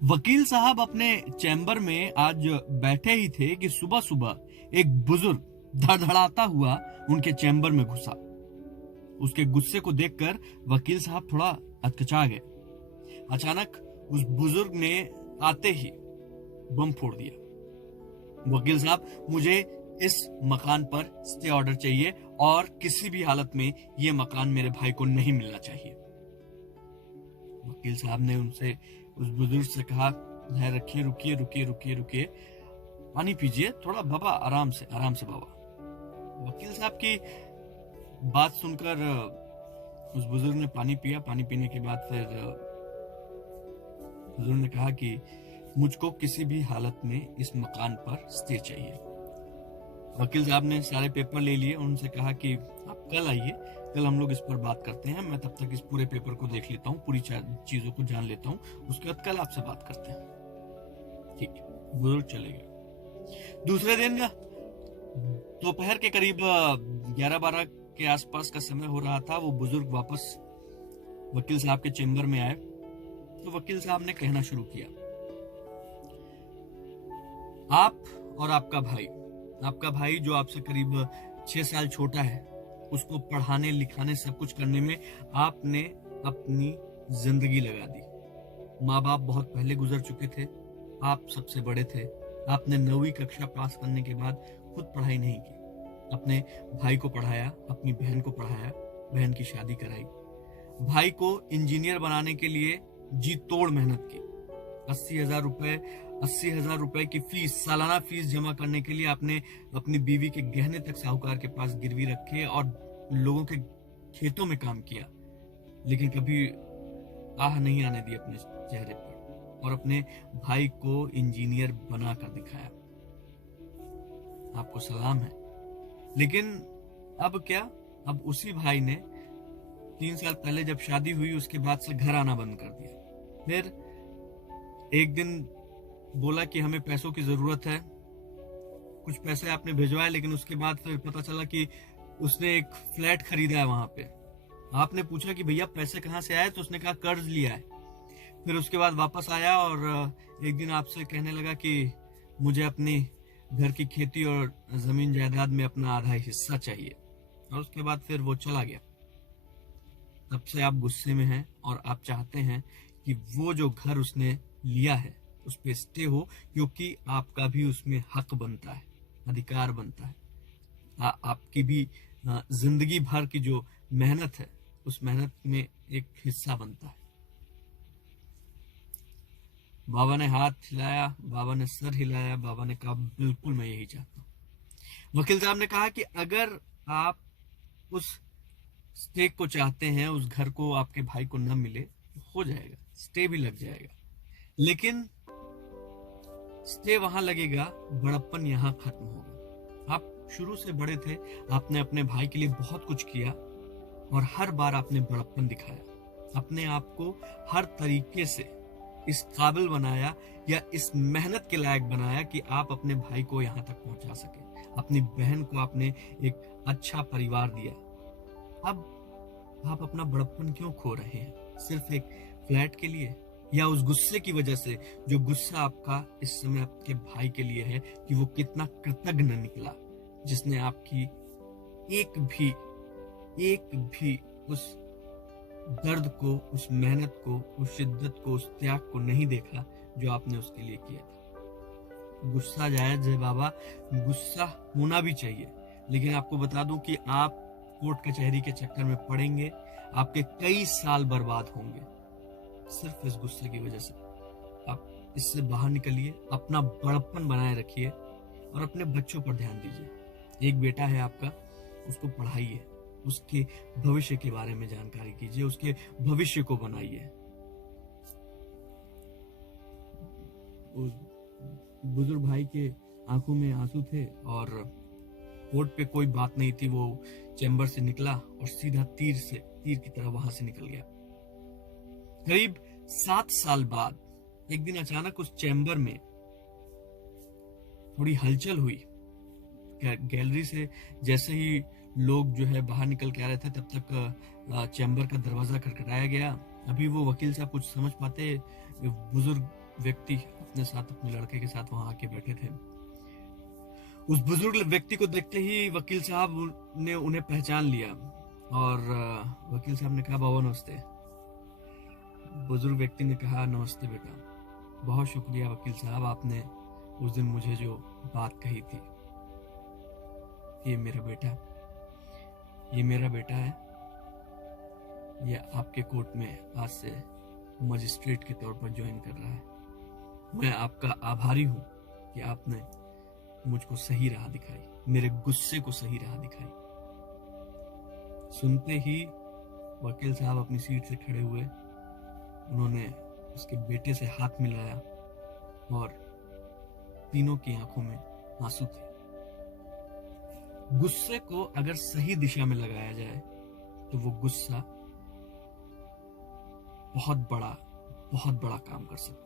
वकील साहब अपने चैम्बर में आज बैठे ही थे कि सुबह सुबह एक बुजुर्ग धड़धड़ाता हुआ उनके चैम्बर में घुसा। उसके गुस्से को देखकर वकील साहब थोड़ा अचकचा गए। अचानक उस बुजुर्ग ने आते ही बम फोड़ दिया। वकील साहब, मुझे इस मकान पर स्टे ऑर्डर चाहिए और किसी भी हालत में यह मकान मेरे भाई को नहीं मिलना चाहिए। वकील साहब ने उनसे उस बुजुर्ग से कहा, धैर्य रखिए, रुकिए रुकिए रुकिए रुकिए, पानी पीजिए थोड़ा बाबा, आराम से बाबा। वकील साहब की बात सुनकर उस बुजुर्ग ने पानी पिया। पानी पीने के बाद फिर बुजुर्ग ने कहा कि मुझको किसी भी हालत में इस मकान पर स्टे चाहिए। वकील साहब ने सारे पेपर ले लिए। उनसे कहा कि आप कल आइए, कल हम लोग इस पर बात करते हैं। मैं तब तक इस पूरे पेपर को देख लेता हूँ, पूरी चीजों को जान लेता हूँ, उसके बाद कल आपसे बात करते हैं। ठीक है, बुजुर्ग चले गए। दूसरे दिन दोपहर के करीब 11-12 के आसपास का समय हो रहा था। वो बुजुर्ग वापस वकील साहब के चेम्बर में आए तो वकील साहब ने कहना शुरू किया, आप और आपका भाई जो आपसे करीब 6 साल छोटा है, उसको पढ़ाने लिखाने सब कुछ करने में आपने अपनी जिंदगी लगा दी। माँ बाप बहुत पहले गुजर चुके थे, आप सबसे बड़े थे। आपने 9वीं कक्षा पास करने के बाद खुद पढ़ाई नहीं की, अपने भाई को पढ़ाया, अपनी बहन को पढ़ाया, बहन की शादी कराई, भाई को इंजीनियर बनाने के लिए जी तोड़ मेहनत की। 80,000 रुपए की फीस, सालाना फीस जमा करने के लिए आपने अपनी बीवी के गहने तक साहूकार के पास गिरवी रखे और लोगों के खेतों में काम किया, लेकिन कभी आह नहीं आने दी अपने चेहरे पर और अपने भाई को इंजीनियर बनाकर दिखाया। आपको सलाम है। लेकिन अब क्या, अब उसी भाई ने 3 साल पहले जब शादी हुई उसके बाद से घर आना बंद कर दिया। फिर एक दिन बोला कि हमें पैसों की जरूरत है, कुछ पैसे आपने भिजवाए, लेकिन उसके बाद फिर पता चला कि उसने एक फ्लैट खरीदा है वहां पे। आपने पूछा कि भैया पैसे कहाँ से आए, तो उसने कहा कर्ज लिया है। फिर उसके बाद वापस आया और एक दिन आपसे कहने लगा कि मुझे अपनी घर की खेती और जमीन जायदाद में अपना आधा हिस्सा चाहिए, और उसके बाद फिर वो चला गया। तब से आप गुस्से में हैं और आप चाहते हैं कि वो जो घर उसने लिया है उस पे स्टे हो, क्योंकि आपका भी उसमें हक बनता है, अधिकार बनता है। आपकी भी जिंदगी भर की जो मेहनत है उस मेहनत में एक हिस्सा बनता है। बाबा ने हाथ हिलाया, बाबा ने सर हिलाया, बाबा ने कहा, बिल्कुल मैं यही चाहता हूं। वकील साहब ने कहा कि अगर आप उस स्टे को चाहते हैं, उस घर को आपके भाई को न मिले, तो हो जाएगा, स्टे भी लग जाएगा, लेकिन स्टे वहां लगेगा, बड़प्पन यहां खत्म होगा। आप शुरू से बड़े थे, आपने अपने भाई के लिए बहुत कुछ किया और हर बार आपने बड़प्पन दिखाया, अपने आप को हर तरीके से इस काबिल बनाया या इस मेहनत के लायक बनाया कि आप अपने भाई को यहां तक पहुंचा सके। अपनी बहन को आपने एक अच्छा परिवार दिया। अब आप अपना बड़प्पन क्यों खो रहे हैं, सिर्फ एक फ्लैट के लिए, या उस गुस्से की वजह से, जो गुस्सा आपका इस समय आपके भाई के लिए है कि वो कितना कृतज्ञ निकला, जिसने आपकी एक भी उस दर्द को, उस मेहनत को, उस शिद्दत को, उस त्याग को नहीं देखा जो आपने उसके लिए किया था। गुस्सा जायज है बाबा, गुस्सा होना भी चाहिए, लेकिन आपको बता दूं कि आप कोर्ट कचहरी के चक्कर में पड़ेंगे, आपके कई साल बर्बाद होंगे सिर्फ इस गुस्से की वजह से। आप इससे बाहर निकलिए, अपना बड़प्पन बनाए रखिए और अपने बच्चों पर ध्यान दीजिए। एक बेटा है आपका, उसको पढ़ाइए, उसके भविष्य के बारे में जानकारी कीजिए, उसके भविष्य को बनाइए। उस बुजुर्ग भाई के आंखों में आंसू थे और कोर्ट पे कोई बात नहीं थी। वो चैम्बर से निकला और सीधा तीर की तरह वहां से निकल गया। करीब 7 साल बाद एक दिन अचानक उस चैम्बर में थोड़ी हलचल हुई। गैलरी से जैसे ही लोग जो है बाहर निकल के आ रहे थे, तब तक चैम्बर का दरवाजा खटखटाया गया। अभी वो वकील साहब कुछ समझ पाते, बुजुर्ग व्यक्ति अपने साथ, अपने लड़के के साथ वहां आके बैठे थे। उस बुजुर्ग व्यक्ति को देखते ही वकील साहब ने उन्हें पहचान लिया और वकील साहब ने कहा, बाबा नमस्ते। बुजुर्ग व्यक्ति ने कहा, नमस्ते बेटा, बहुत शुक्रिया वकील साहब, आपने उस दिन मुझे जो बात कही थी। ये मेरा बेटा है, ये आपके कोर्ट में आज से मजिस्ट्रेट के तौर पर ज्वाइन कर रहा है। मैं आपका आभारी हूं कि आपने मुझको सही राह दिखाई, मेरे गुस्से को सही राह दिखाई। सुनते ही वकील साहब अपनी सीट से खड़े हुए, उन्होंने उसके बेटे से हाथ मिलाया और तीनों की आंखों में आंसू थे। गुस्से को अगर सही दिशा में लगाया जाए तो वो गुस्सा बहुत बड़ा काम कर सकता है।